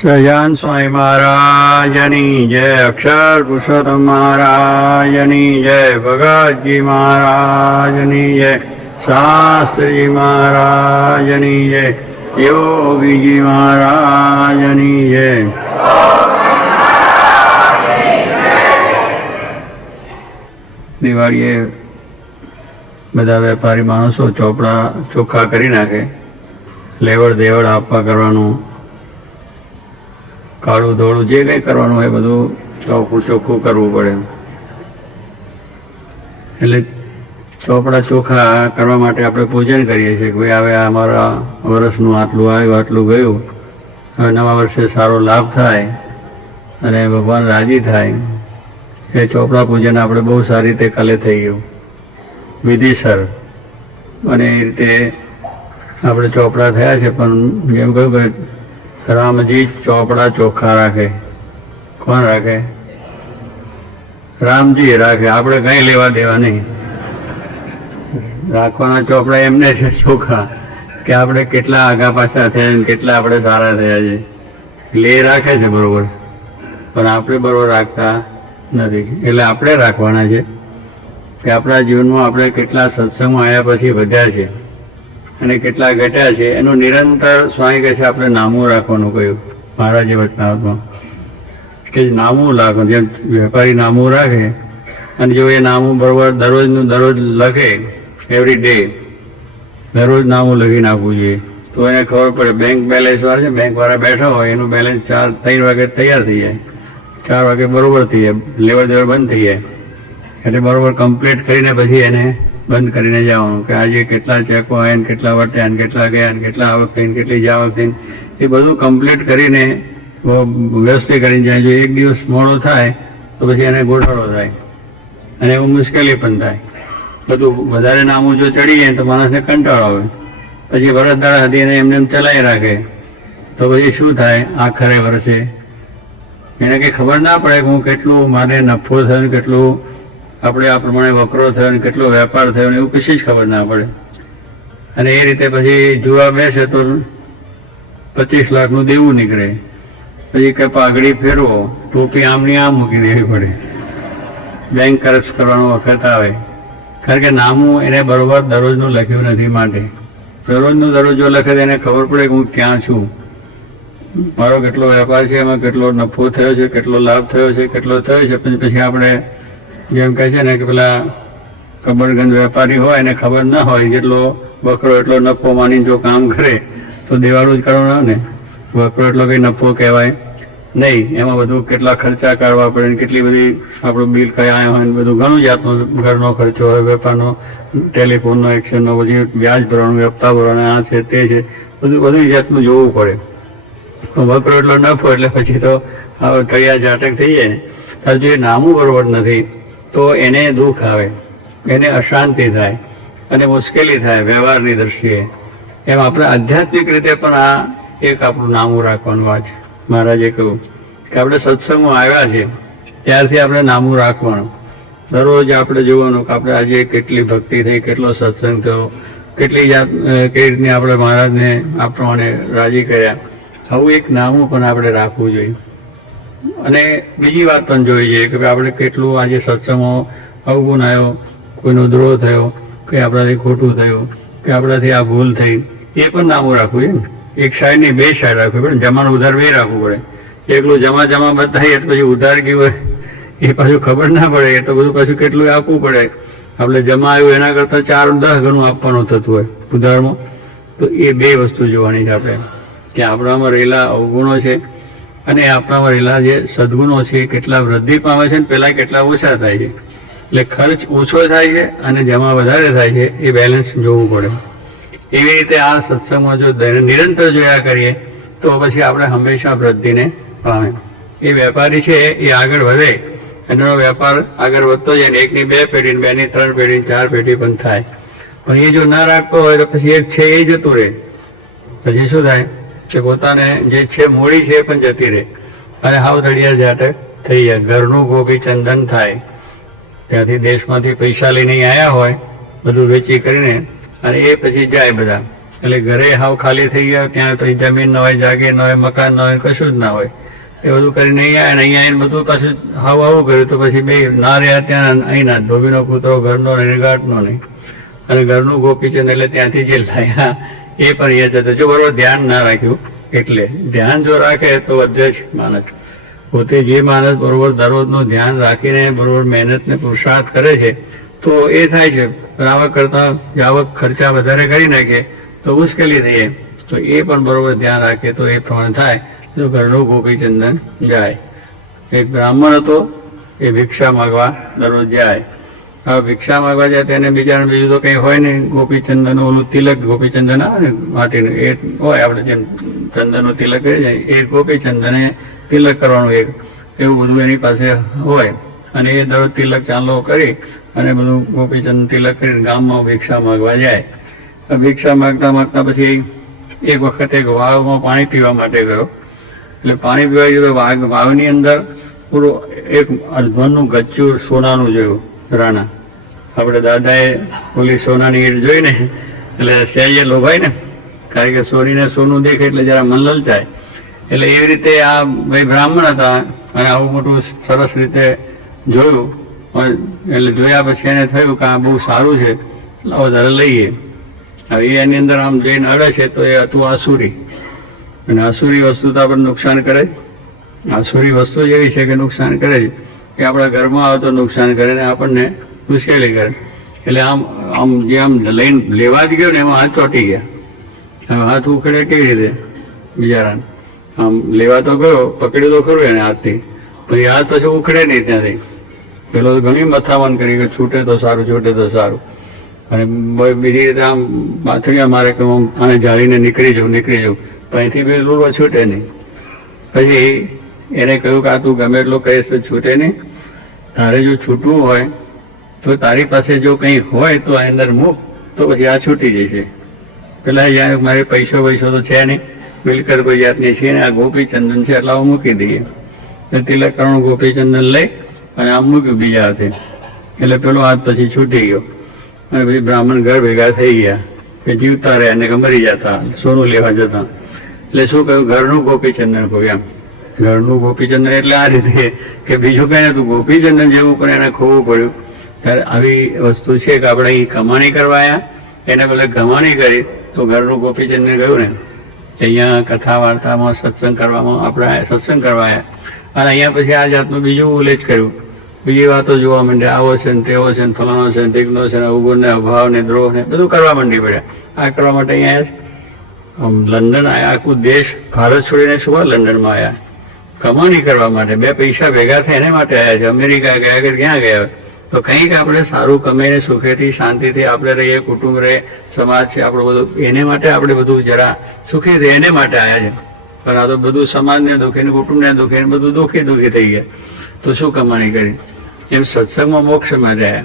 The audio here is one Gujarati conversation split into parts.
સજાન સ્વામી મહારાજની જય અક્ષર પુરુષોત્તમ મહારાજની જય ભગતજી મહારાજની જય શાસ્ત્રીજી મહારાજની જય યોગીજી મહારાજની જય દિવાળીએ બધા વેપારી માણસો ચોપડા ચોખ્ખા કરી નાખે લેવડ દેવડ આપવા કરવાનું કાળું ધોળું જે કંઈ કરવાનું હોય બધું ચોખ્ખું ચોખ્ખું કરવું પડે. એટલે ચોપડા ચોખા કરવા માટે આપણે પૂજન કરીએ છીએ કે ભાઈ હવે અમારા વર્ષનું આટલું આવ્યું, આટલું ગયું. હવે નવા વર્ષે સારો લાભ થાય અને ભગવાન રાજી થાય. એ ચોપડા પૂજન આપણે બહુ સારી રીતે કાલે થઈ ગયું. વિધિસર. અને એ રીતે આપણે ચોપડા થયા છે, પણ જેમ કહ્યું કે રામજી ચોપડા ચોખ્ખા રાખે. કોણ રાખે? રામજી રાખે. આપણે કઈ લેવા દેવા નહીં. રાખવાના ચોપડા એમને છે ચોખ્ખા કે આપણે કેટલા આગા પાછા થયા ને કેટલા આપણે સારા થયા છે. એટલે એ રાખે છે બરોબર. પણ આપણે બરોબર રાખતા નથી. એટલે આપણે રાખવાના છે કે આપણા જીવનમાં આપણે કેટલા સત્સંગમાં આવ્યા પછી વધ્યા છે. અને કેટલા ઘટ્યા છે, એનું નિરંતર સ્વામી કહે છે, આપણે નામું રાખવાનું કહ્યું. મહારાજે વચનાવતમાં કે નામું રાખો જેમ વેપારી નામું રાખે, અને જો એ નામું બરોબર દરરોજનું દરરોજ લખે એવરી ડે દરરોજ નામું લખી નાખવું જોઈએ. તો એને ખબર પડે બેંક બેલેન્સ વાળા છે બેંક વાળા બેઠા હોય, એનું બેલેન્સ ચાર, ત્રણ વાગે તૈયાર થઈ જાય. ચાર વાગે બરોબર થઈ જાય લેવડ દેવડ બંધ થઈ જાય. એટલે બરોબર કમ્પ્લીટ કરીને પછી એને બંધ કરીને જવાનું કે આજે કેટલા ચેકો આવ્યા ને કેટલા વટ્યા ને કેટલા ગયા ને કેટલા આવક થઈને કેટલી જાવક થઈ એ બધું કમ્પ્લીટ કરીને વ્યવસ્થિત કરીને જાય. જો એક દિવસ મોડો થાય, તો પછી એને ગોઠવડો થાય. અને એવું મુશ્કેલી પણ થાય. બધું વધારે નામું જો ચડી જાય તો માણસને કંટાળો આવે. પછી વરસદાડા હતી એને એમને એમ ચલાવી રાખે. તો પછી શું થાય? આખરે વર્ષે એને કંઈ ખબર ના પડે કે હું કેટલું મારે નફો થયો કેટલું આપણે આ પ્રમાણે વકરો થયો ને કેટલો વેપાર થયો એવું કશી જ ખબર ના પડે. અને એ રીતે પછી જોવા બેસે તો પચીસ લાખનું દેવું નીકળે. પછી કે પાઘડી ફેરવો, ટોપી આમની આમ મૂકી દેવી પડે. બેંક કરપ્ટ કરવાનો વખત આવે. કારણ કે નામું એને બરોબર દરરોજનું લખ્યું નથી માટે. દરરોજનું દરરોજ જો લખે એને ખબર પડે કે હું ક્યાં છું. મારો કેટલો વેપાર છે, એમાં કેટલો નફો થયો છે, કેટલો લાભ થયો છે, કેટલો થયો છે પછી આપણે જેમ કહે છે ને કે પેલા કબડગંજ વેપારી હોય એને ખબર ના હોય જેટલો બકરો એટલો નફો માની જો કામ કરે, તો દેવાળું જ કરવાનું ને? બકરો એટલો કઈ નફો કહેવાય નહીં. એમાં બધું કેટલા ખર્ચા કાઢવા પડે કેટલી બધી આપણું બિલ કયા હોય બધું ઘણું જાતનો ઘરનો ખર્ચો હોય, વેપારનો, ટેલિફોનનો, એક્શનનો, પછી વ્યાજ ભરવાનું હપ્તા ભરવાના, આ છે, તે છે, બધું બધી જાતનું જોવું પડે. બકરો એટલો નફો એટલે પછી તો તળિયા ઝાટક થઈ જાય ને. તાર એ નામું બરોબર નથી. તો એને દુઃખ આવે, એને અશાંતિ થાય અને મુશ્કેલી થાય વ્યવહારની દ્રષ્ટિએ. એમ આપણે આધ્યાત્મિક રીતે પણ આ એક આપણું નામું રાખવાનું વાત મહારાજે કહ્યું કે આપણે સત્સંગમાં આવ્યા છે ત્યારથી આપણે નામું રાખવાનું. દરરોજ આપણે જોવાનું કે આપણે આજે કેટલી ભક્તિ થઈ, કેટલો સત્સંગ થયો, કેટલી જાત કઈ રીતની આપણે મહારાજને આ પ્રમાણે રાજી કર્યા. આવું એક નામું પણ આપણે રાખવું જોઈએ. અને બીજી વાત પણ જોઈ જોઈએ કે આપણે કેટલું આજે સત્સંગો અવગુણ આવ્યો કોઈનો દ્રોહ થયો, કે આપણાથી ખોટું થયું, કે આપણાથી આ ભૂલ થઈ, એ પણ નામું રાખવું છે એક સાઈડની બે સાઈડ રાખવી પડે જમાનું ઉધાર બે રાખવું પડે. એકલું જમા જમા બતાવીએ તો પછી ઉધાર ગયું હોય, એ પાછું ખબર ના પડે એ બધું પાછું કેટલું આપવું પડે. આપણે જમા આવ્યું, એના કરતાં ચાર, દસ ગણું આપવાનું થતું હોય ઉધારમાં. તો એ બે વસ્તુ જોવાની છે આપણે. કે આપણામાં રહેલા અવગુણો છે અને આપણા વરેલા જે સદગુણો છે, કેટલા વૃદ્ધિ પામે છે ને પેલા કેટલા ઓછા થાય છે. એટલે ખર્ચ ઓછો થાય છે અને જમા વધારે થાય છે, એ બેલેન્સ જોવું પડે. એવી રીતે આ સત્સંગમાં જો નિરંતર જોયા કરીએ, તો પછી આપણે હંમેશા વૃદ્ધિને પામે. એ વેપારી છે, એ આગળ વધે. એનો વેપાર આગળ વધતો જાય ને એકની બે પેઢી બેની ત્રણ પેઢી ચાર પેઢી પણ થાય. પણ એ જો ના રાખતો હોય તો પછી એક છે એ જતું રહે. પછી શું થાય? કે પોતાને જે છે, મૂડી છે, પણ જતી રહે. અને હાવ દળિયા જાતે થઈ જાય. ઘરનું ગોપી ચંદન થાય. ત્યાંથી દેશમાંથી પૈસા લઈને આવ્યા હોય, બધું વેચી કરીને, અને એ પછી જાય બધા. એટલે ઘરે હાવ ખાલી થઈ ગયા, ત્યાં તો જમીન ન હોય, જાગે ન હોય, મકાન ન હોય, કશું જ ના હોય. એ બધું કરીને અહીંયા આવ્યા ને અહીંયા આવીને બધું પાછું હાવ આવું કર્યું. તો પછી બે ના રહ્યા ત્યાં અહીંના ધોબીનો કૂતરો ઘરનો રેગાટનો નહીં. અને ઘરનું ગોપીચંદ એટલે ત્યાંથી જે લાયા. એ પણ અહીંયા જતો જો બરોબર ધ્યાન ના રાખ્યું, એટલે ધ્યાન જો રાખે તો વધે જ માણસ પોતે જે માણસ બરોબર દરરોજનું ધ્યાન રાખીને બરોબર મહેનતને પુરુષાર્થ કરે છે, તો એ થાય છે. આવક કરતા આવક ખર્ચા વધારે કરી નાખે, તો મુશ્કેલી થઈએ તો એ પણ બરોબર ધ્યાન રાખે તો એ પ્રમાણે થાય. તો ઘરનું ગોપીચંદન જાય. એક બ્રાહ્મણ હતો, એ ભિક્ષા માગવા દરરોજ જાય. ભિક્ષા માંગવા જાય તેને બીજાને બીજું તો કઈ હોય નહીં. ગોપીચંદન ઓલું તિલક, ગોપીચંદન આવે ને માટીનું, એ હોય આપણે જેમ ચંદનનું તિલક કરી જાય એ ગોપીચંદને તિલક કરવાનું એક, એવું બધું એની પાસે હોય. અને એ દરરોજ તિલક ચાંદલો કરી અને બધું ગોપીચંદ તિલક કરીને ગામમાં ભિક્ષા માંગવા જાય. ભિક્ષા માંગતા માંગતા પછી એક વખત એક વાવમાં પાણી પીવા માટે ગયો. એટલે પાણી પીવા ગયો વાવ વાવની અંદર પૂરું એક અલભનનું ગચ્ચું સોનાનું જોયું. રાણા. આપણે દાદાએ ઓલી સોનાની ઈટ જોઈ ને એટલે સહેજે લોભાય ને કારણ કે સોનીને સોનું દેખે એટલે જરા મન લલચાય. એટલે એવી રીતે આ ભાઈ બ્રાહ્મણ હતા, અને આવું મોટું સરસ રીતે જોયું. એટલે જોયા પછી એને થયું કે આ બહુ સારું છે વધારે લઈએ. હવે એની અંદર આમ જઈને અડે છે, તો એ હતું આસુરી. અને આસુરી વસ્તુ તો આપણને નુકસાન કરે જ. આસુરી વસ્તુ જ એવી છે કે નુકસાન કરે છે કે આપણા ઘરમાં આવે તો નુકસાન કરે ને આપણને મુશ્કેલી કરે. એટલે આમ આમ જે આમ લઈને લેવા જ ગયો ને એમાં હાથ ચોટી ગયા. હવે હાથ ઉખડે કેવી રીતે બિચારાને? આમ લેવા તો ગયો, પકડ્યો તો ખરું એને હાથથી. પછી હાથ પછી ઉખડે નહીં ત્યાંથી. પેલો તો ઘણી મથામણ કરી કે છૂટે તો સારું, છૂટે તો સારું. અને બીજી રીતે આમ પાથરિયા મારે કે હું આને જાળીને નીકળી જાઉં નીકળી જાઉં. પણ અહીંથી બી લૂલો છૂટે નહીં. પછી એને કહ્યું કે આ તું ગમે એટલું કહીશ તો છૂટે નહીં. તારે જો છૂટવું હોય, તો તારી પાસે જો કંઈ હોય તો આ અંદર મૂક, તો પછી આ છૂટી જશે. પેલા યાર મારે પૈસો પૈસો તો છે નહીં. મિલકત કોઈ જાતની છે ને આ ગોપીચંદન છે એટલે મૂકી દઈએ. તિલક કરવાનું ગોપીચંદન લઈ અને આમ મૂક્યું બીજા હાથે. એટલે પેલો હાથ પછી છૂટી ગયો. અને પછી બ્રાહ્મણ ઘર ભેગા થઈ ગયા. કે જીવતા રહ્યા અને મરી જતા. સોનું લેવા જતા. એટલે શું કહ્યું? ઘરનું ગોપીચંદન કહ્યું ઘરનું ગોપીચંદન એટલે આ રીતે કે બીજું કઈ નતું. ગોપીચંદન જેવું પણ એને ખોવું પડ્યું. ત્યારે આવી વસ્તુ છે કે આપણે અહીં કમાણી કરવા આવ્યા એને બદલે કમાણી કરી તો ઘરનું ગોપીચંદન ગયું ને અહીંયા કથા વાર્તામાં સત્સંગ કરવામાં આપણે સત્સંગ કરવા આવ્યા અને અહીંયા પછી આ જાતનું બીજું ઉલ્લેખ કર્યું. બીજી વાતો જોવા માંડ્યા. આવો છે ને તેવો છે ને ફલાણો છે ને ઢીકનો છે ને અવગુણ ને અભાવ ને દ્રોહ ને બધું કરવા માંડી પડ્યા. આ કરવા માટે અહીંયા લંડન આયા. આખું દેશ ભારત છોડીને શું લંડનમાં આવ્યા કમાણી કરવા માટે. બે પૈસા ભેગા થાય એને માટે આવ્યા છે. અમેરિકા ગયા કે ક્યાં ગયા? તો કંઈક આપણે સારું કમાઈને સુખેથી, શાંતિથી આપણે રહીએ, કુટુંબ રહે, સમાજ છે, આપણું બધું, એને માટે આપણે બધું જરા સુખી રહે એને માટે આવ્યા છે. પણ આ તો બધું સમાજને દુખી ને કુટુંબને દુખી ને બધું દુઃખી દુઃખી થઈ ગયા. તો શું કમાણી કરી? એમ સત્સંગમાં મોક્ષ માટે આવ્યા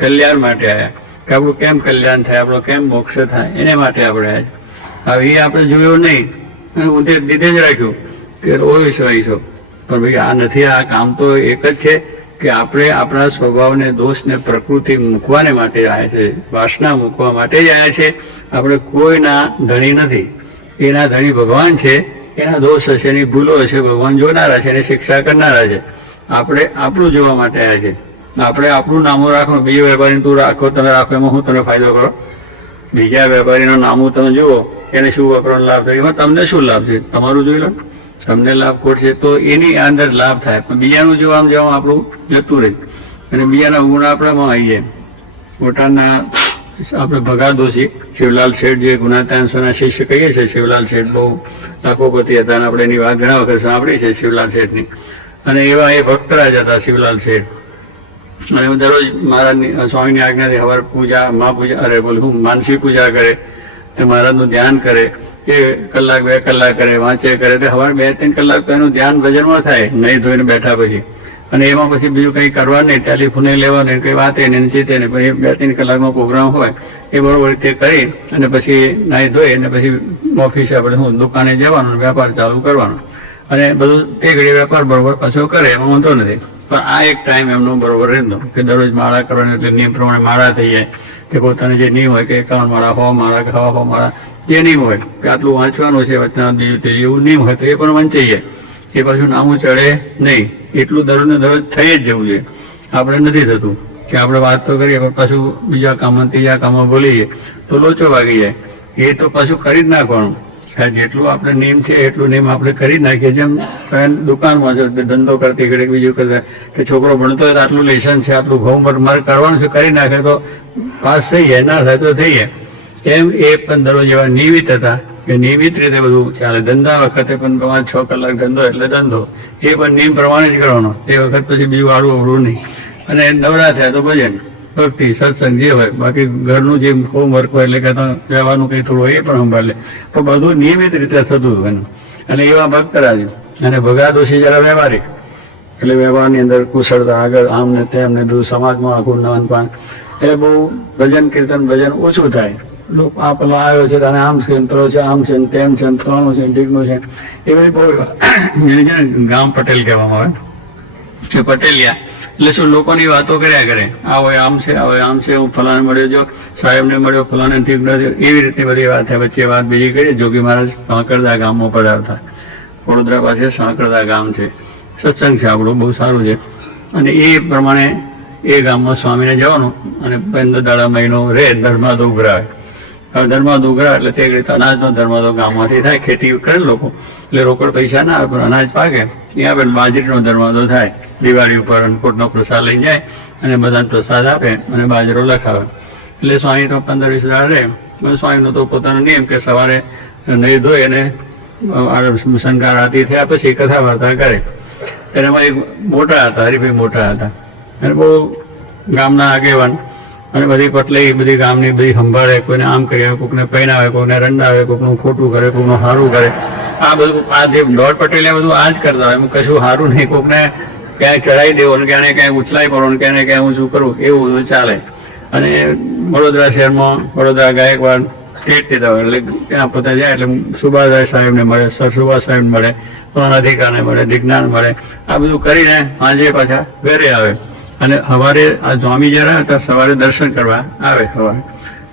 કલ્યાણ માટે આવ્યા કે આપણું કેમ કલ્યાણ થાય, આપણો કેમ મોક્ષ થાય, એને માટે આપણે આવ્યા હવે એ આપણે જોયું નહીં. અને લીધે જ રાખ્યું. કે ઓઈશો શકો પણ ભાઈ, આ નથી, આ કામ તો એક જ છે કે આપણે આપણા સ્વભાવને, દોષને, પ્રકૃતિ મૂકવાને માટે આવ્યા છે, વાસના મૂકવા માટે જ આવ્યા છે. આપણે કોઈના ધણી નથી. એના ધણી ભગવાન છે, એના દોષ હશે, એની ભૂલો હશે, ભગવાન જોનારા છે, એને શિક્ષા કરનારા છે. આપણે આપણું જોવા માટે આવ્યા છે. આપણે આપણું નામો રાખો, બીજો વેપારી તું રાખો, તમે રાખો, એમાં હું તમને ફાયદો કરો? બીજા વેપારીનું નામું તમે જુઓ, એને શું વપરાનો લાભ થયો? એમાં તમને શું લાભ છે તમારું જોઈ લો તમને લાભ ખોટશે તો એની અંદર લાભ થાય. પણ બીજાનું જો આમ જવા આપણું જતું રહે. અને બીજાના ગુણ આપણામાં આવી જાય. પોતાના આપણે ભગાદોશી શિવલાલ શેઠ જે ગુણાતાંશોના શિષ્ય કહીએ છીએ, શિવલાલ શેઠ બહુ લાખોપતિ હતા અને આપણે એની વાત ઘણા વખત સાંભળી છે શિવલાલ શેઠની. અને એવા એ ભક્તરાજ હતા શિવલાલ શેઠ. અને હું દરરોજ મહારાજની સ્વામીની આજ્ઞાથી હવાર પૂજા મા પૂજા અરે બોલ માનસી પૂજા કરે, તે મહારાજનું ધ્યાન કરે. એ કલાક બે કલાક કરે, વાંચે, કરે, તો હવાર બે ત્રણ કલાક તો એનું ધ્યાન ભજનમાં થાય, નહીં ધોઈને બેઠા પછી. અને એમાં પછી બીજું કંઈ કરવા નહીં, ટેલિફોને લેવાનું, કંઈ વાત ને ચીતે ને પછી બે ત્રણ કલાકનો પ્રોગ્રામ હોય, એ બરોબર રીતે કરી, અને પછી નાહી ધોઈ, અને પછી ઓફિસે આપણે શું, દુકાને જવાનું વેપાર ચાલુ કરવાનો. અને બધું તે ઘડી વેપાર બરોબર પાછો કરે, એમાં વાંધો નથી. પણ આ એક ટાઈમ એમનો બરોબર રહેતો, કે દરરોજ માળા કરવાની, એટલે નિયમ પ્રમાણે માળા થઈ જાય, કે પોતાને જે નિયમ હોય, કે એકાવન માળા હો, માળા કે હવા હો, માળા જે નહીં હોય. કે આટલું વાંચવાનું છે, વચના એવું નહીં હોય, તો એ પણ વંચાઈ જાય એ પાછું નામું ચડે નહીં. એટલું દરરોજ ને દરરોજ થઈ જ જવું જોઈએ. આપણે નથી થતું. કે આપણે વાત તો કરીએ, પણ પાછું બીજા કામમાં, ત્રીજા કામમાં બોલીએ, તો લોચો વાગી જાય. એ તો પાછું કરી જ નાખવાનું. જેટલું આપણે નિયમ છે, એટલું નિયમ આપણે કરી નાખીએ. જેમ દુકાનમાં છે ધંધો કરતી ઘડીક બીજું કરતા કે છોકરો ભણતો હોય, તો આટલું લેસન છે, આટલું હોમવર્ક મારે કરવાનું છે, કરી નાખે તો પાસ થઈ જાય, ના થાય તો થઈ જાય. એમ એ પણ દરરોજ એવા નિયમિત હતા કે નિયમિત રીતે બધું ચાલે. ધંધા વખતે પણ છ કલાક ધંધો એટલે ધંધો. એ પણ નિયમ પ્રમાણે જ કરવાનો. એ વખત પછી બીજું આડું અવળું નહીં. અને નવરા થયા તો ભજન, ભક્તિ, સત્સંગ જે હોય. બાકી ઘરનું જે હોમવર્ક હોય એટલે કે તો રહેવાનું કંઈ થોડું એ પણ સંભાળ. લે પણ બધું નિયમિત રીતે થતું એનું. અને એવા ભક્ત રાજી. અને ભગા દોષી જરા વ્યવહારિક. એટલે વ્યવહારની અંદર કુશળતા આગળ આમ ને તેમ ને બધું સમાજમાં આખું નવન પાન એટલે બહુ ભજન કીર્તન ભજન ઓછું થાય. લોકો આ પેલો આવ્યો છે અને આમ છે ત્રણ છે, આમ છે તેમ છે ફલાણું છે ઢીકનું છે એ બધી બહુ એને છે ને ગામ પટેલ કહેવામાં આવે. છે પટેલિયા. એટલે શું લોકોની વાતો કર્યા કરે? આ હોય આમ છે, આ હોય આમ છે, હું ફલાને મળ્યો જો, સાહેબને મળ્યો ફલાને ઠીક નથી એવી રીતની બધી વાત થાય. વચ્ચે વાત બીજી કરી. જોગી મહારાજ સાંકળદા ગામમાં પધારતા. વડોદરા પાસે સાંકળદા ગામ છે. સત્સંગ છે આપણું, બહુ સારું છે. અને એ પ્રમાણે એ ગામમાં સ્વામીને જવાનું અને પંદર દાડા મહિનો રહે ધર્મા તો હવે ધર્માદો ઉઘરાવે એટલે તે અનાજનો ધર્માદો ગામમાંથી થાય, ખેતી કરે લોકો. એટલે રોકડ પૈસા ના આવે, પણ અનાજ પાકે. ત્યાં પણ બાજરીનો ધર્માદો થાય. દિવાળી ઉપર અન્નકૂટનો પ્રસાદ લઈ જાય અને બધાને પ્રસાદ આપે અને બાજરો લખાવે. એટલે સ્વામી તો પંદર વીસ હજાર રહે. સ્વામીનો તો પોતાનો નિયમ કે સવારે નહીં ધોઈ અને શંકાર આરતી થયા પછી કથા વાર્તા કરે. એનામાં એક મોટા હતા, હરિભાઈ મોટા હતા. અને બહુ ગામના આગેવાન. અને બધી પટલાઈ બધી ગામની બધી સંભાળે કોઈને આમ કરે કોકને પહેરાવે કોઈને રંડાવે કોકનું ખોટું કરે કોકનું સારું કરે. આ બધું આ જે દોડ પટેલે બધું આ જ કરતા હોય. કશું સારું નહીં. કોકને ક્યાંય ચડાવી દેવો ને ક્યાંય ક્યાંય ઉછલાઈ પડો ને ક્યાંય ક્યાંય ઊંચું કરવું એવું બધું ચાલે. અને વડોદરા શહેરમાં વડોદરા ગાયકવાડ સ્ટેટ થતા હોય એટલે ત્યાં પોતા જાય એટલે સુભાષભાઈ સાહેબને મળે સર સુભાષ સાહેબ મળે અધિકારને મળે વિજ્ઞાન મળે. આ બધું કરીને સાંજે પાછા ઘરે આવે. અને સવારે આ સ્વામી જ્યારે ત્યારે સવારે દર્શન કરવા આવે સવારે.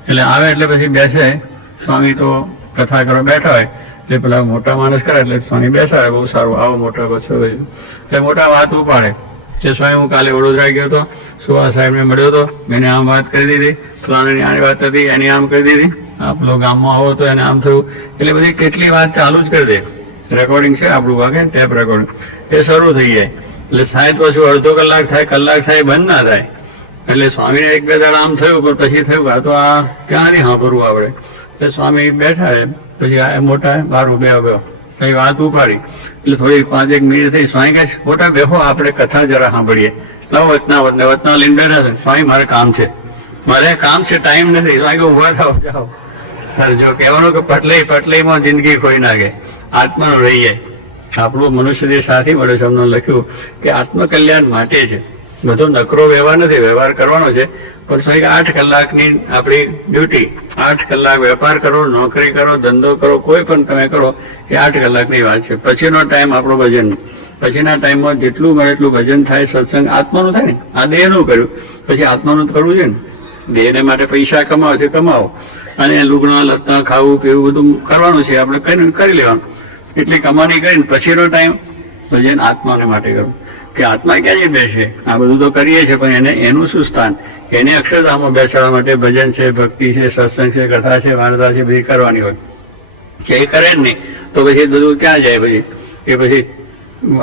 એટલે આવે એટલે પછી બેસે, સ્વામી તો કથા કરવા બેઠા હોય. એટલે પેલા મોટા માણસ કરે એટલે સ્વામી બેસા હોય, બહુ સારું. આવો મોટા પછી એટલે મોટા વાત ઉપાડે. કે સ્વામી, હું કાલે વડોદરા ગયો હતો. સુભાષ સાહેબને મળ્યો હતો. મેં આમ વાત કરી દીધી. ફલાણાની આની વાત હતી, એની આમ કરી દીધી. આપણો ગામમાં આવો તો એને આમ થયું. એટલે બધી કેટલી વાત ચાલુ જ કરી દે. રેકોર્ડિંગ છે, આપણું વાગે ટેપ રેકોર્ડિંગ એ શરૂ થઈ જાય. એટલે સાહેબ પાછું અડધો કલાક થાય કલાક થાય બંધ ના થાય. એટલે સ્વામીને એક બે દાડા આમ થયું, પણ પછી થયું આ તો આ ક્યાંથી સાંભળવું આવડે એટલે સ્વામી બેઠા એમ પછી આ મોટા બાર બે આવ્યો. કઈ વાત ઉપાડી. એટલે થોડી પાંચ એક મિનિટ થઈ, સ્વામી કહે મોટા બેહો, આપણે કથા જરા સાંભળીએ. લાવો વચના વચના વચના લઈને બેઠા છે. સ્વામી, મારે કામ છે. મારે કામ છે, ટાઈમ નથી. સ્વામી ઊભા થાવ જાઓ. જો કહેવાનું કે પટલાઈ, પટલાઈમાં જિંદગી ખોઈ નાખે. આત્માનું રહી જાય. આપણું મનુષ્ય જે સાથી મળ્યો છે અમને લખ્યું કે આત્મકલ્યાણ માટે છે. બધો નકરો વ્યવહાર નથી, વ્યવહાર કરવાનો છે, પણ સાહેબ આઠ કલાકની આપણી ડ્યુટી આઠ કલાક વેપાર કરો, નોકરી કરો, ધંધો કરો, કોઈ પણ તમે કરો, એ આઠ કલાકની વાત છે. પછીનો ટાઈમ આપણો ભજન. પછીના ટાઈમમાં જેટલું મળે એટલું ભજન થાય, સત્સંગ આત્માનું થાય ને. આ દેહનું કર્યું. પછી આત્માનું કરવું છે ને. દેહને માટે પૈસા કમાવો છે, કમાવો. અને લુગણા, લત્તા, ખાવું, પીવું બધું કરવાનું છે. આપણે કરીને કરી લેવાનું. એટલી કમાણી કરીને પછીનો ટાઈમ ભજન આત્માને માટે કરું. કે આત્મા ક્યાં બેસે? આ બધું તો કરીએ છીએ, પણ એને, એનું શું સ્થાન? એને અક્ષરધામમાં બેસાડવા માટે ભજન છે, ભક્તિ છે, સત્સંગ છે, કથા છે, વાર્તા છે, બધી કરવાની હોય. કે એ કરે જ નહીં, તો પછી બધું ક્યાં જાય પછી? કે પછી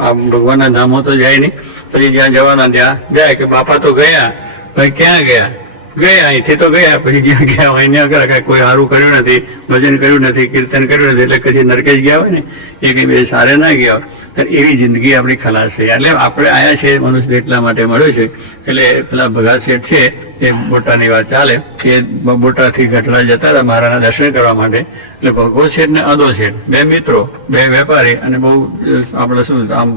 આ ભગવાનના ધામો તો જાય નહીં. પછી જ્યાં જવાના ત્યાં જાય, કે બાપા તો ગયા ભાઈ ક્યાં ગયા? ગયા અહીંથી તો ગયા, પછી જ્યાં ગયા હોય ત્યાં ગયા કાંઈ સારું કર્યું નથી, ભજન કર્યું નથી, કીર્તન કર્યું નથી, એટલે પછી નરકે જ ગયા હોય ને, એ કંઈ બે સારે ના ગયા હોય. એવી જિંદગી આપણી ખલાસ થઈ. એટલે આપણે આયા છે મનુષ્ય એટલા માટે મળ્યો છે, એટલે પેલા ભગા શેઠ છે, એ બોટાની વાત ચાલે કે બોટાથી ગઢડા જતા હતા મહારાના દર્શન કરવા માટે. એટલે ભગવો શેઠ ને અદો શેઠ, બે મિત્રો, બે વેપારી અને બહુ આપણે શું, આમ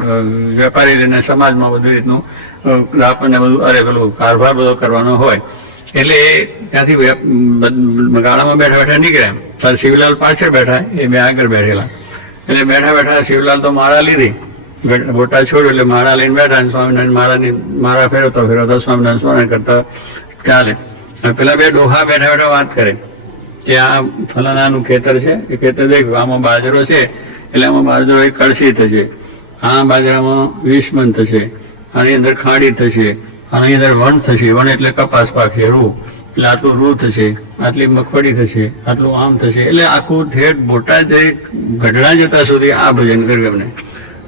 વેપારી અને સમાજમાં બધું રીતનું આપણને બધું અરે, પેલું કારભાર બધો કરવાનો હોય. એટલે એ ત્યાંથી ગાળામાં બેઠા બેઠા નીકળ્યા. ત્યારે શિવલાલ પાછળ બેઠા, એ બે આગળ બેઠેલા. એટલે બેઠા બેઠા શિવલાલ તો માળા લીધી. બોટાદ છોડ્યું એટલે માળા લઈને બેઠા અને સ્વામિનારાયણ માળાની માળા ફેરવતો ફેરવતો સ્વામિનારાયણ સ્મરણ કરતા ચાલે. પેલા બે ડોહા બેઠા બેઠા વાત કરે કે આ ફલાણાનું ખેતર છે. એ ખેતર દેખ, આમાં બાજરો છે. એટલે આમાં બાજરો એક કળશી થશે. આ બાજરામાં વીસ મન થશે. આની અંદર ખાડી થશે. આની અંદર વણ થશે, વણ એટલે કપાસ પાકશે, રૂ. એટલે આટલું રૂ થશે, આટલી મગફળી થશે, આટલું આમ થશે. એટલે આખું ઠેઠ બોટાદ ગઢડા જતા સુધી આ ભજન કર્યું એમને.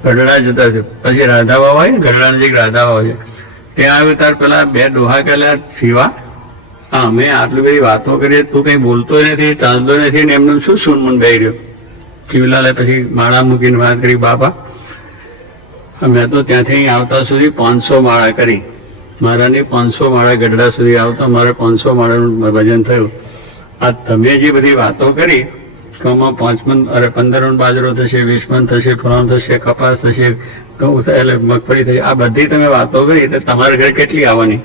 ગઢડા જતા પછી રાધાવા હોય ને ગઢડા નજીક રાધાવા છે. ત્યાં આવ્યું ત્યાર પેલા બે ડોહા કેલા શિવા. હા, મેં આટલી બધી વાતો કરી, તું કઈ બોલતો નથી, ચાલતો નથી, ને એમનું શું સુનમન ગઈ રહ્યો? શિવલાલે પછી માળા મૂકીને વાત કરી, બાપા મેં તો ત્યાંથી આવતા સુધી પાંચસો માળા કરી. મારાની પાંચસો માળા ગઢડા સુધી આવતા મારે પાંચસો માળાનું ભજન થયું. આ તમે જે બધી વાતો કરી કે આમાં પાંચ અરે પંદર મન બાજરો થશે વીસ મન થશે, ફલાણ થશે, કપાસ થશે, ઘઉં થાય એટલે મગફળી થશે, આ બધી તમે વાતો કરી તો તમારા ઘરે કેટલી આવવાની?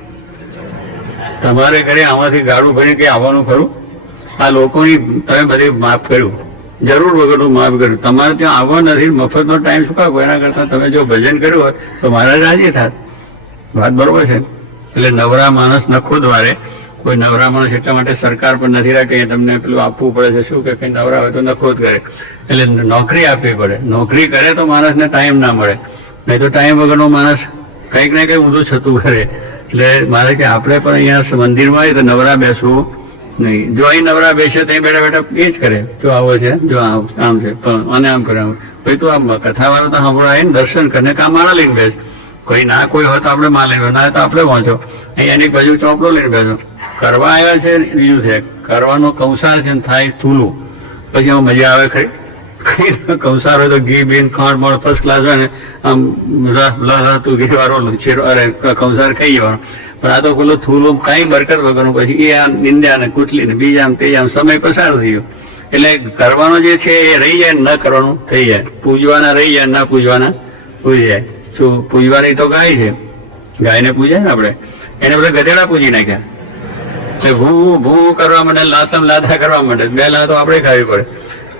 તમારે ઘરે આમાંથી ગાડું ભરી કે આવવાનું ખરું? આ લોકોની તમે બધી માફ કર્યું. જરૂર વગરનું માફ કર્યું. તમારે ત્યાં આવવા નથી, મફતનો ટાઈમ શું કાકો? એના કરતા તમે જો ભજન કર્યું હોય, તો મારા રાજી થાત. વાત બરોબર છે? એટલે નવરા માણસ નખો દ્વારે, કોઈ નવરા માણસ એટલા માટે સરકાર પણ નથી રાખી તમને પેલું આપવું પડે છે, શું કે કઈ નવરા હોય તો નખો જ કરે. એટલે નોકરી આપવી પડે. નોકરી કરે તો માણસને ટાઈમ ના મળે. નહીં તો ટાઈમ વગરનો માણસ કંઈક ને કંઈક ઊંધું છતું કરે. એટલે મારે કે આપણે પણ અહીંયા મંદિરમાં હોય તો નવરા બેસવું નહીં. જો અહીં નવરા બેસે તો બેઠા બેઠા એ જ કરે. જો આવો છે, જો આમ છે, પણ અને આમ કરે. ભાઈ તું આ કથા વાળો તો આવીને દર્શન કરીને કામ મારા લઈને બેસ. કોઈ ના કોઈ હોય તો આપણે માં લઈને ના તો આપણે વાંચો. અહીંયા એની બાજુ ચોપડો લઈને બેસો કરવા આવ્યા છે બીજું છે, કરવાનો કંસાર છે ને થાય થૂલું પછી આમાં મજા આવે ખરી. કંસાર હોય તો ઘી, બીન, ખાંડ મળ ફર્સ્ટ ક્લાસ હોય ને આમ લહરાતું ઘી વાળો શેરો, અરે, કંસાર ખાઈ જવાનો. પણ આ તો પેલો થૂલો કાંઈ બરકત વગરનું પછી એ આમ નિંદ્યા ને કુટલી ને બીજા આમ તે આમ સમય પસાર થઈ ગયો. એટલે કરવાનો જે છે એ રહી જાય ન કરવાનું, થઈ જાય. પૂજવાના રહી જાય ના પૂજવાના, પૂજી જાય. શું પૂજવાની તો ગાય છે. ગાયને પૂજાય ને આપણે? એને બધા ગધેડા પૂજી નાખ્યા. ભૂ ભૂ કરવા માંડે, લાતમ લાથા કરવા માંડે. બે લાતો આપણે ખાવી પડે.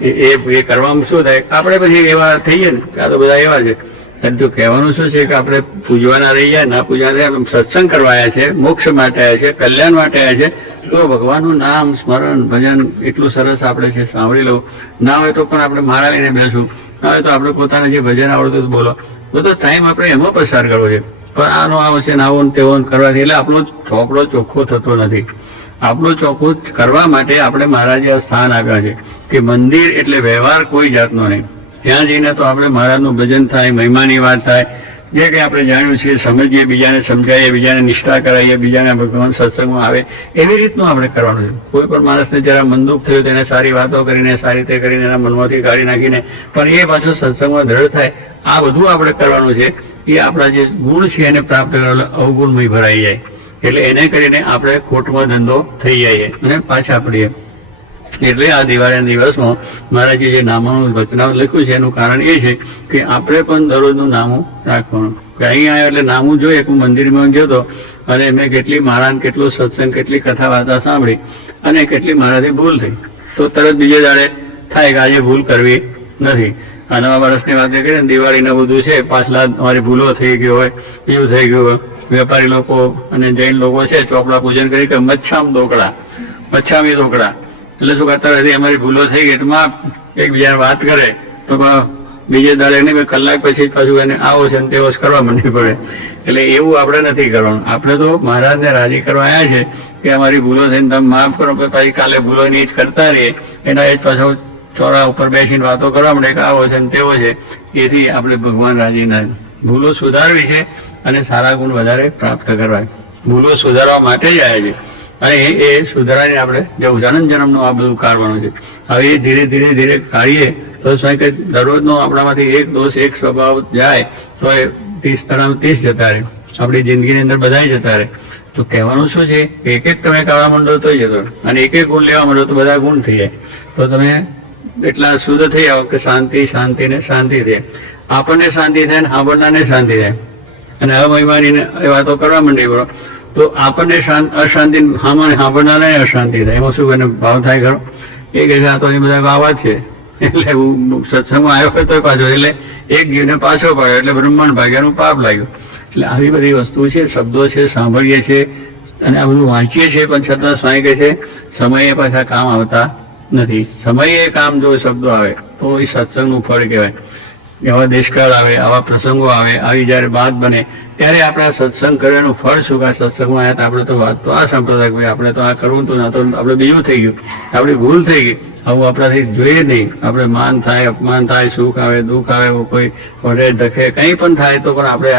એ- એ કરવામાં શું થાય? આપણે પછી એવા થઈએ ને આ તો બધા એવા છે. જો કહેવાનું શું છે કે આપણે પૂજવાના રહી જાય ના પૂજા સત્સંગ કરવા આવ્યા છે, મોક્ષ માટે આવ્યા છે, કલ્યાણ માટે આવ્યા છે, તો ભગવાનનું નામ સ્મરણ, ભજન એટલું સરસ આપણે છે, સાંભળી લઉં. ના હોય તો પણ આપણે મારા લઈને બેસું. ના હોય તો આપણે પોતાને જે ભજન આવડતું બોલો. બધો ટાઈમ આપણે એમાં પસાર કરવો છે. પણ આનો આવો છે ને આવો ને તેવો કરવાથી એટલે આપણો ચોપડો ચોખ્ખો થતો નથી. આપણો ચોખ્ખું કરવા માટે આપણે મહારાજે આ સ્થાન આપ્યા છે કે મંદિર એટલે વ્યવહાર કોઈ જાતનો નહીં. ત્યાં જઈને તો આપણે મહારાજનું ભજન થાય, મહિમાની વાત થાય. જે કંઈ આપણે જાણ્યું છે, સમજીએ, બીજાને સમજાવીએ બીજાને નિષ્ઠા કરાવીએ, બીજાને ભગવાન સત્સંગમાં આવે, એવી રીતનું આપણે કરવાનું છે. કોઈ પણ માણસને જરા મંદુક થયું, તેને સારી વાતો કરીને, સારી રીતે કરીને એના મનમાંથી કાઢી નાખીને, પણ એ પાછો સત્સંગમાં દ્રઢ થાય આ બધું આપણે કરવાનું છે એ આપણા જે ગુણ છે એને પ્રાપ્ત કરવા અવગુણમય ભરાઈ જાય. એટલે એને કરીને આપણે ખોટમાં ધંધો થઈ જાય અને પાછા પડીએ. એટલે આ દિવાળીના દિવસમાં મહારાજે જે નામાનું વચનાવ લખ્યું છે, એનું કારણ એ છે કે આપણે પણ દરરોજનું નામું રાખવાનું. અહીં આવ્યો એટલે નામું જોઈએ હું મંદિરમાં ગયો હતો અને મેં કેટલી મારા ને કેટલું સત્સંગ, કેટલી કથા વાર્તા સાંભળી અને કેટલી મારાથી ભૂલ થઈ. તો તરત બીજે દાડે થાય કે આજે ભૂલ કરવી નથી. આ નવા વર્ષની વાત કરીએ ને દિવાળીને બધું છે, પાછલા અમારી ભૂલો થઈ ગયો હોય, એવું થઈ ગયું હોય. વેપારી લોકો અને જૈન લોકો છે, ચોપડા પૂજન કરી કે મચ્છામ દોકડા, મચ્છામી દોકડા. એટલે શું કરતા હતી અમારી ભૂલો થઈ ગઈ માફ એકબીજાને વાત કરે, તો બીજે દાડે નહીં કલાક પછી પાછું એને આવો છે તેવો કરવા માંડવી પડે. એટલે એવું આપણે નથી કરવાનું. આપણે તો મહારાજને રાજી કરવા આવ્યા છે કે અમારી ભૂલો થઈને તમે માફ કરો, કે પછી કાલે ભૂલો નહીં જ કરતા રહીએ. એના એ જ પાછો ચોરા ઉપર બેસીને વાતો કરવા માટે કે આવો છે ને તેવો છે, એથી આપણે ભગવાન રાજીના ભૂલો સુધારવી છે અને સારા ગુણ વધારે પ્રાપ્ત કરવા. ભૂલો સુધારવા માટે જ આવ્યા છે. અને એ સુધારાને આપણે જે જન્મ જન્મનું આ બધું કાઢવાનું છે. હવે એ ધીરે ધીરે ધીરે કાઢીએ, તો શું કે દરરોજનો આપણામાંથી એક દોષ, એક સ્વભાવ જાય, તો એ ત્રીસ તણાવ ત્રીસ જતા રહે. આપણી જિંદગીની અંદર બધા જતા રહે. તો કહેવાનું શું છે? એક એક તમે કાઢવા મંડળ તો જતો અને એક એક ગુણ લેવા માંડો તો બધા ગુણ થઈ જાય. તો તમે એટલા શુદ્ધ થઈ આવો કે શાંતિ શાંતિ ને શાંતિ થાય આપણને શાંતિ થાય ને સાંભળનારને શાંતિ થાય અને અમહિમાની વાતો કરવા માંડી બરો તો આપણને અશાંતિ સાંભળનારને અશાંતિ થાય એમાં શું એને ભાવ થાય ખરો? એ કહે છે, આ તો એ બધા વાવા છે. એટલે હું સત્સંગમાં આવ્યો હોય તો પાછો, એટલે એક જીવને પાછો પાડ્યો, એટલે બ્રહ્માંડ ભાગ્યાનું પાપ લાગ્યું. એટલે આવી બધી વસ્તુ છે, શબ્દો છે, સાંભળીએ છીએ અને આ બધું વાંચીએ છીએ, પણ છતાં સ્વાઈ કહે છે, સમયે પાછા કામ આવતા નથી. સમયે કામ જો શબ્દો આવે, તો એ સત્સંગનું ફળ કહેવાય. એવા દેશકાળ આવે, આવા પ્રસંગો આવે, આવી જ્યારે વાત બને, ત્યારે આપણા સત્સંગ કર્યાનું ફળ શું? કે સત્સંગમાં આવ્યા આપણે તો વાત તો આ સંપ્રદાય ભાઈ આપણે તો આ કરવું તો ના તો આપણે બીજું થઈ ગયું. આપણી ભૂલ થઈ ગઈ. આવું આપણાથી જોઈએ નહીં. આપણે માન થાય, અપમાન થાય, સુખ આવે, દુઃખ આવે કોઈ વડે ધકે, કંઈ પણ થાય તો પણ આપણે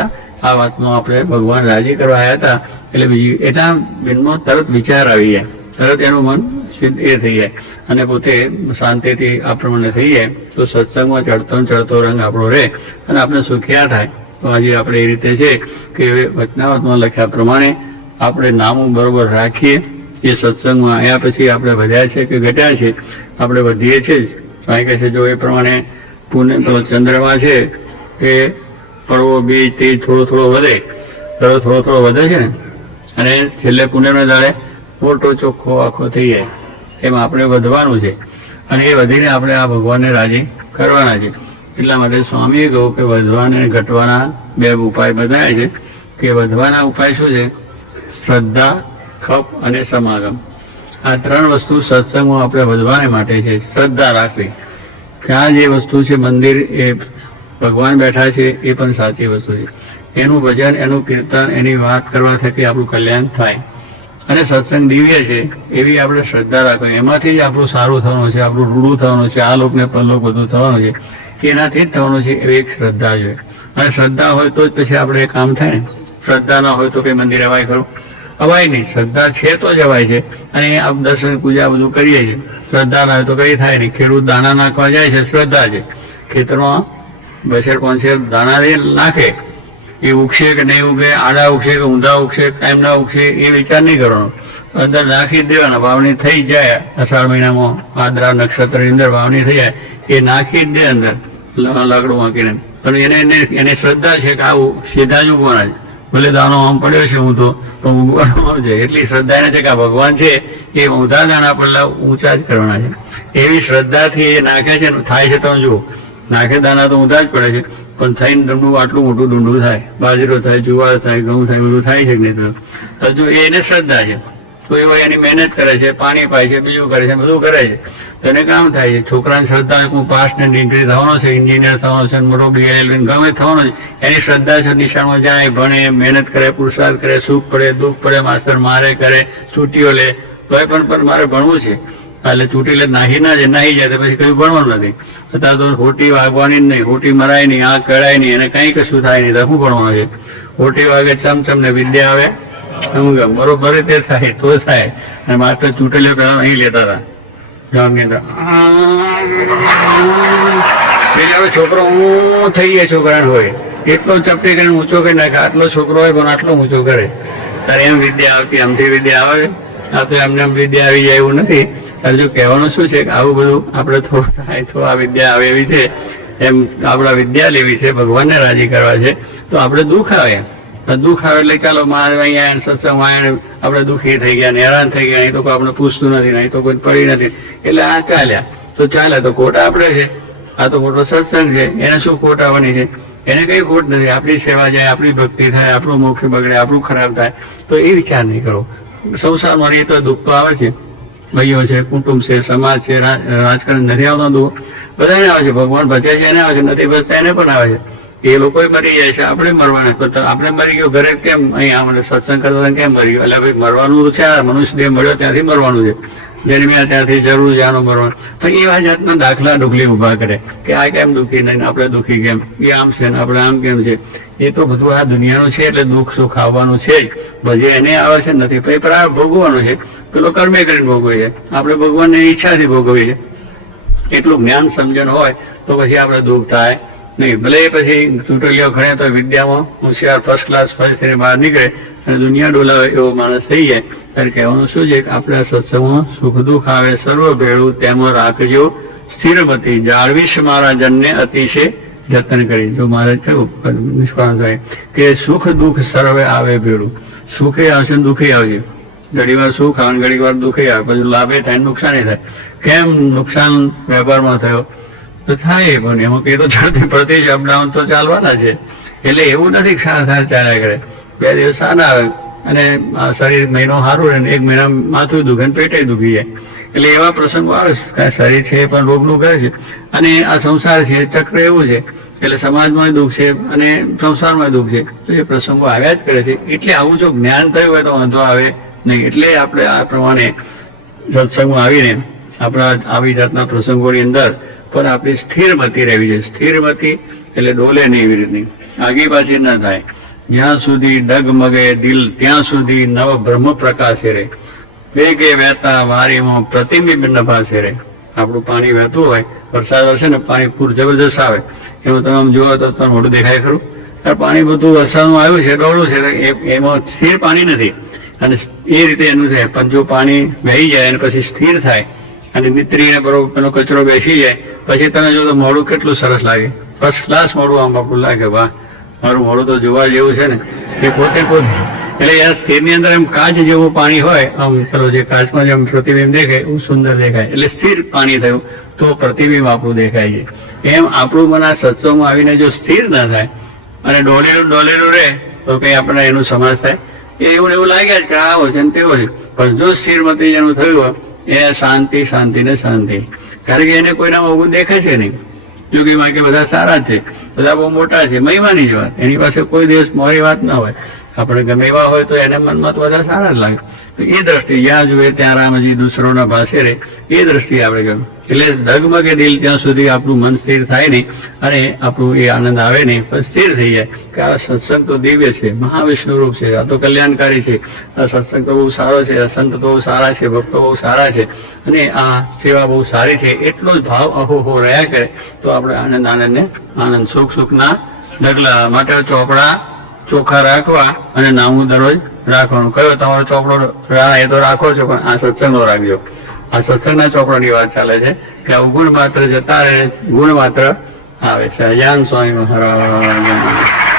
આ વાતમાં આપણે ભગવાન રાજી કરવા આવ્યા હતા. એટલે બીજું એટલા બિનમાં તરત વિચાર આવી જાય તરત એનું મન એ થઈ જાય. અને પોતે શાંતિથી આ પ્રમાણે થઈ જાય. તો સત્સંગમાં ચડતો ચડતો રંગ આપણો રહે અને આપણે સુખ્યા થાય. તો આજે આપણે એ રીતે છે કે વચનાવતમાં લખ્યા પ્રમાણે આપણે નામું બરોબર રાખીએ. એ સત્સંગમાં આવ્યા પછી આપણે વધ્યા છે કે ઘટ્યા છે, આપણે વધીએ છીએ જ. કારણ કહે છે જો એ પ્રમાણે પુણ્ય તો ચંદ્રમા છે એ પડવો બીજ તે થોડો થોડો વધે. થોડો થોડો થોડો વધે છે ને? અને છેલ્લે પુણ્યના દાડે મોટો ચોખ્ખો આખો થઈ જાય. એમાં આપણે વધવાનું છે. અને એ વધીને આપણે આ ભગવાનને રાજી કરવાના છે. એટલા માટે સ્વામીએ કહ્યું કે વધવાને ઘટવાના બે ઉપાય બતાવ્યા છે. કે વધવાના ઉપાય શું છે? શ્રદ્ધા, ખપ અને સમાગમ. આ ત્રણ વસ્તુ સત્સંગમાં આપણે વધવાને માટે છે. શ્રદ્ધા રાખવી. કે આ જે વસ્તુ છે, મંદિર એ ભગવાન બેઠા છે, એ પણ સાચી વસ્તુ છે. એનું ભજન, એનું કીર્તન, એની વાત કરવા થકી આપણું કલ્યાણ થાય. અને સત્સંગ દિવ્ય છે, એવી આપણે શ્રદ્ધા રાખવી એમાંથી જ આપણું સારું થવાનું છે, આપણું રૂડું થવાનું છે, આ લોકને પરલોક બધું થવાનું છે. એનાથી જ થવાનું છે, એવી એક શ્રદ્ધા જોઈએ અને શ્રદ્ધા હોય તો જ પછી આપણે કામ થાય. ને શ્રદ્ધા ના હોય તો કઈ મંદિર અવાય ખરું? અવાય નહીં. શ્રદ્ધા છે તો જ અવાય છે. અને આ દર્શન, પૂજા બધું કરીએ છીએ. શ્રદ્ધા ના હોય તો કઈ થાય નહીં. ખેડૂત દાણા નાખવા જાય છે, શ્રદ્ધા છે. ખેતરમાં બસેર પાંચેર દાણા નાખે. એ ઉગશે કે નહીં ઉગે, આડા ઉગશે કે ઊંધા ઉગશે કાયમ ના ઉગશે, એ વિચાર નહીં કરવાનો. અંદર નાખી દેવાના, વાવણી થઈ જાય, અષાઢ મહિનામાં આદરા નક્ષત્રની અંદર વાવણી થઈ જાય, એ નાખી દે અંદર લાકડું વાંકીને. પણ એને એને એને શ્રદ્ધા છે કે આવું સીધા જ ઉગવાના છે. ભલે દાણો આમ પડ્યો છે હું તો ઉગવાનો છે. એટલી શ્રદ્ધા એને છે કે આ ભગવાન છે, એ ઊંધા દાણા પડલા ઊંચા જ કરવાના છે. એવી શ્રદ્ધાથી એ નાખે છે થાય છે તમે જુઓ. નાખે દાણા તો ઊંધા જ પડે છે. પણ થઈને ડંડું આટલું મોટું ડુંડું થાય, બાજરો થાય, જુવાર થાય, ઘઉં થાય, બધું થાય છે નહીં તો? હજુ એને શ્રદ્ધા છે. તો એવો એની મહેનત કરે છે, પાણી પાય છે, બીજું કરે છે, બધું કરે છે. તો એને કામ થાય છે? છોકરાની શ્રદ્ધા હું પાસ ને ડિગ્રી થવાનો છે એન્જિનિયર થવાનો છે, મોટો બીએલ ગમે થવાનો છે, એની શ્રદ્ધા છે નિશાળમાં જાય, ભણે, મહેનત કરે પુરુષાર્થ કરે, સુખ પડે, દુઃખ પડે, માસ્તર મારે કરે, છૂટીઓ લે પણ પણ મારે ભણવું છે. એટલે ચૂંટી લે, નાહી ના જાય, નાહી જાય તો પછી કઈ ભણવાનું નથી? અત્યારે તો હોટી વાગવાની નહીં, હોટી મરાય નહીં આ કરાય નહીં અને કઈ કશું થાય નહીં, તો શું ભણવાનું છે? હોટી વાગે ચમચમ ને વિદ્યા આવે સમજ બરોબર તે થાય, તો થાય. અને માત્ર લે પેલા અહીં લેતા હતા છોકરો હું થઈ જાય છોકરાને હોય. એટલો ચપટી કરીને ઊંચો કરી નાખે, આટલો છોકરો હોય પણ આટલો ઊંચો કરે. તારે એમ વિદ્યા આવતી, આમથી વિદ્યા આવે. આ તો એમને એમ વિદ્યા આવી જાય એવું નથી. જો કહેવાનું શું છે કે આવું બધું આપણે થોડું થાય તો આ વિદ્યા આવે એવી છે, એમ આપણા વિદ્યા લેવી છે, ભગવાનને રાજી કરવા છે, તો આપણે દુઃખ આવે દુઃખ આવે એટલે ચાલો મારે અહીંયા સત્સંગમાં આવીને આપણે દુઃખી થઈ ગયા ને હેરાન થઈ ગયા, અહીં તો કોઈ આપણે પૂછતું નથી અહીં તો કોઈ પડી નથી. એટલે આ ચાલ્યા. તો ચાલે, તો ખોટ આપણે છે. આ તો ખોટો સત્સંગ છે. એને શું ખોટ આવવાની છે? એને કઈ ખોટ નથી. આપણી સેવા જાય, આપણી ભક્તિ થાય, આપણું મુખ બગડે, આપણું ખરાબ થાય. તો એ વિચાર નહીં કરો. સંસારમાં રહીએ તો દુઃખ તો આવે છે. ભાઈઓ છે, કુટુંબ છે, સમાજ છે રાજકારણ નથી આવતા દુઃખ બધાને આવે છે, ભગવાન ભજે છે, એને આવે છે, નથી બસતા એને પણ આવે છે. એ લોકો મરી જાય છે, આપણે મરવાના. તો આપણે મરી ગયો, ઘરે કેમ અહીંયા આપણે સત્સંગ કરતા કેમ મરી ગયો? એટલે ભાઈ મરવાનું છે મનુષ્ય દેહ મળ્યો, ત્યાંથી મરવાનું છે. જન્મ્યા ત્યાંથી જરૂર જાણો મરવાનું પણ એવા જાતના દાખલા ડુગલી ઊભા કરે કે આ કેમ દુઃખી નહીં, આપણે દુઃખી કેમ? એ આમ છે ને આપણે આમ કેમ છે? એ તો બધું આ દુનિયાનું છે એટલે દુઃખ સુખ આવવાનું છે ભજે એને આવે છે નથી. પછી આ ભોગવવાનું છે. પેલો કર્મે કરીને ભોગવે છે. આપણે ભગવાનની ઈચ્છાથી ભોગવીએ છીએ. એટલું જ્ઞાન સમજણ હોય તો પછી આપણે દુઃખ થાય નહીં. ભલે પછી ચૂંટણીઓ ખણે તો વિદ્યામાં હોશિયાર ફર્સ્ટ ક્લાસ ફર્સ્ટ બહાર નીકળે અને દુનિયા ડોલાવે એવો માણસ થઈ જાય. ત્યારે કહેવાનું શું છે? કે આપણા સત્સંગમાં સુખ દુઃખ આવે, સર્વ ભેળું તેમાં રાખજો. સ્થિરમતી જાળવીશ મારા જનને અતિશય જતન કરી. જો મારે કહ્યું નિષ્કાળ થાય. કે સુખ દુઃખ સર્વે આવે ભેળું. સુખે આવશે દુઃખે આવશે ઘડી વાર સુખ આવે ઘડી વાર દુઃખે આવે. પછી લાભે થાય નુકસાને થાય. કેમ નુકસાન વેપારમાં થયો? તો થાય પણ એમાં કે તો ચડતી પડતી જ અપડાઉન તો ચાલવાના છે. એટલે એવું નથી સારા સારા ચાલ્યા કરે. બે દિવસ સારા આવે. અને શરીર મહિનો સારું રહે એક મહિના માથું દુખે પેટે દુખી જાય. એટલે એવા પ્રસંગો આવે છે. શરીર છે એ પણ રોગનું કરે છે. અને આ સંસાર છે ચક્ર એવું છે. એટલે સમાજમાં દુઃખ છે અને સંસારમાં દુઃખ છે. તો એ પ્રસંગો આવ્યા જ કરે છે. એટલે આવું જો જ્ઞાન થયું હોય તો વાંધો આવે નહીં. એટલે આપણે આ પ્રમાણે સત્સંગમાં આવીને આપણા આવી જાતના પ્રસંગોની અંદર પણ આપણી સ્થિરમતી રહેવી છે સ્થિરમતી એટલે ડોલે નહીં એવી રીતની. આગી પાછી ન થાય. જ્યાં સુધી ડગમગે દિલ, ત્યાં સુધી નવ બ્રહ્મ પ્રકાશે રે વેગે વહેતા વારીમાં પ્રતિબિંબ નભાશે રે આપણું પાણી વહેતું હોય, વરસાદ વરસે ને પાણી પૂર જબરજસ્ત આવે. એવું તમે જોવો તો તમને મોટું દેખાય ખરું. પાણી બધું વરસાદનું આવ્યું છે, ડોળું છે એમાં સ્થિર પાણી નથી. અને એ રીતે એનું છે, પણ જો પાણી વહી જાય અને પછી સ્થિર થાય, અને નીતરીને બરોબર પેલો કચરો બેસી જાય, પછી તમે જો તો મોડું કેટલું સરસ લાગે. ફર્સ્ટ ક્લાસ મોડું આમ આપણું લાગે, વાહ. મારું મોડું તો જોવા જેવું છે ને, એ પોતે પોતે, એટલે યાર સ્થિરની અંદર એમ કાચ જેવું પાણી હોય, આમ પેલો જે કાચમાં જેમ પ્રતિબિંબ દેખાય, એવું સુંદર દેખાય. એટલે સ્થિર પાણી થયું, તો પ્રતિબિંબ આપણું દેખાય છે. એમ આપણું મન આ સત્સંગમાં આવીને જો સ્થિર ના થાય, અને ડોલેરું ડોલેરું રહે, તો કઈ આપણે એનું સમાજ થાય. એ એવું એવું લાગે કે છે ને તેવો છે. પણ જો સ્થિરમતી જેનું થયું હોય, એ શાંતિ શાંતિ ને શાંતિ. કારણ કે એને કોઈના મોગું દેખાય છે નહીં. યોગીમાં કે બધા સારા છે, બધા બહુ મોટા છે, મહિમાની જ વાત. એની પાસે કોઈ દિવસ મોરી વાત ના હોય. આપણે ગમે એવા હોય તો એને મનમાં તો બધા સારા જ લાગે. તો એ દ્રષ્ટિ જ્યાં જોઈએ ત્યાં રામજી દૂસરોના ભાષે રહે એ દ્રષ્ટિ આપણે ગમે. એટલે ડગમગે દિલ ત્યાં સુધી આપણું મન સ્થિર થાય નહીં અને આપણું એ આનંદ આવે નહીં, પણ સ્થિર થઈ જાય. કે આ સત્સંગ તો દિવ્ય છે, મહાવિષ્ણુ રૂપ છે, આ તો કલ્યાણકારી છે. આ સત્સંગ તો બહુ સારો છે, આ સંત તો બહુ સારા છે, ભક્તો બહુ સારા છે. અને આ સેવા બહુ સારી છે, એટલો જ ભાવ અહોહો રહ્યા કરે, તો આપણે આનંદ આનંદને, આનંદ સુખ સુખના ડગલા માટે ચોપડા ચોખ્ખા રાખવા અને નામું દરરોજ રાખવાનું. કયો? તમારો ચોપડો રા એ તો રાખો છો, પણ આ સત્સંગનો રાખજો. આ સત્સંગના ચોપડાની વાત ચાલે છે કે અવગુણ માત્ર જતા રહે ગુણ માત્ર આવે છે. અજાન સ્વામી મહારાજ.